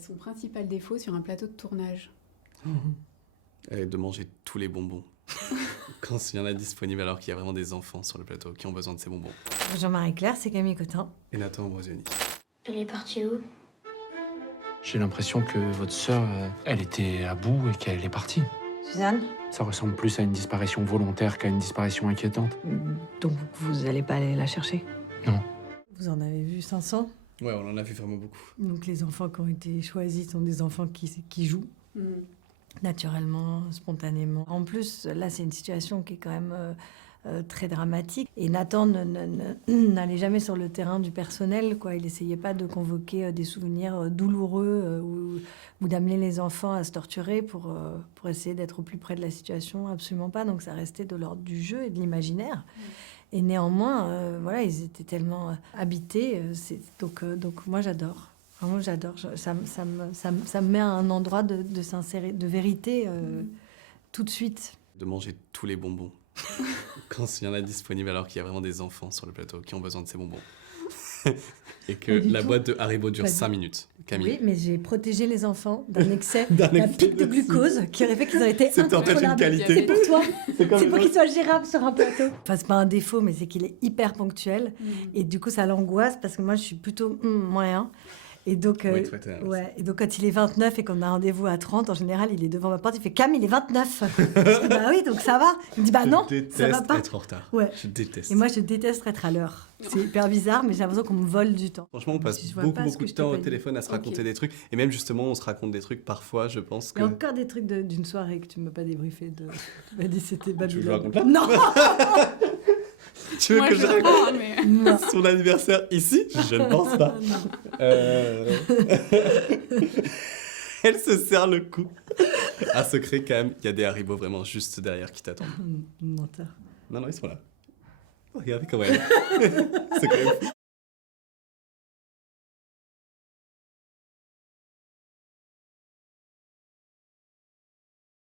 Son principal défaut sur un plateau de tournage. De manger tous les bonbons. Quand il y en a disponible alors qu'il y a vraiment des enfants sur le plateau qui ont besoin de ces bonbons. Bonjour Marie-Claire, c'est Camille Cotin. Et Nathan Ambrosioni. Elle est partie où? J'ai l'impression que votre sœur, elle était à bout et qu'elle est partie. Suzanne? Ça ressemble plus à une disparition volontaire qu'à une disparition inquiétante. Donc vous allez pas aller la chercher? Non. Vous en avez vu 500? Ouais, on en a vu vraiment beaucoup. Donc les enfants qui ont été choisis sont des enfants qui jouent naturellement, spontanément. En plus, là, c'est une situation qui est quand même très dramatique. Et Nathan n'allait jamais sur le terrain du personnel, quoi. Il essayait pas de convoquer des souvenirs douloureux ou d'amener les enfants à se torturer pour essayer d'être au plus près de la situation. Absolument pas. Donc ça restait de l'ordre du jeu et de l'imaginaire. Et néanmoins, voilà, ils étaient tellement habités. Donc moi, j'adore. Vraiment, j'adore. Ça me met à un endroit de sincérité, de vérité tout de suite. De manger tous les bonbons. Quand il y en a disponible alors qu'il y a vraiment des enfants sur le plateau qui ont besoin de ces bonbons. Et que la boîte de Haribo dure 5 minutes. Camille. Oui, mais j'ai protégé les enfants d'un excès, D'un d'un excès pic de de glucose qui aurait fait qu'ils auraient été C'était en fait une incontrôlables. qualité. C'est pour toi. C'est comme C'est pour une- qu'il soit gérable sur un plateau. Enfin, c'est pas un défaut, mais c'est qu'il est hyper ponctuel. Et du coup, ça l'angoisse parce que moi, je suis plutôt moyen. Et donc, Oui, toi, t'es- ouais. Et donc, quand il est 29 et qu'on a rendez-vous à 30, en général, il est devant ma porte, il fait « Cam, il est 29 !» Je dis « Bah oui, donc ça va ?» Il me dit « Bah non, Je ça va déteste pas. être en retard. Ouais. Je déteste. Et moi, je déteste être à l'heure. C'est hyper bizarre, mais j'ai l'impression qu'on me vole du temps. Franchement, on passe Si je vois beaucoup, pas ce beaucoup que de je t'ai temps pas au dit. téléphone à se raconter Ok. des trucs. Et même justement, on se raconte des trucs parfois, je pense Il y que... a encore des trucs d'une soirée que tu ne m'as pas débriefé. Tu m'as dit c'était Tu veux que je Babylone. raconte là Non. Tu veux Moi, que je je raconte crois, mais... Non. son anniversaire ici? Je ne pense pas. Elle se serre le cou. Un secret quand même, il y a des Haribo vraiment juste derrière qui t'attendent. Menteur. Non, non, ils sont là. Regardez comment elle est. C'est quand même fou.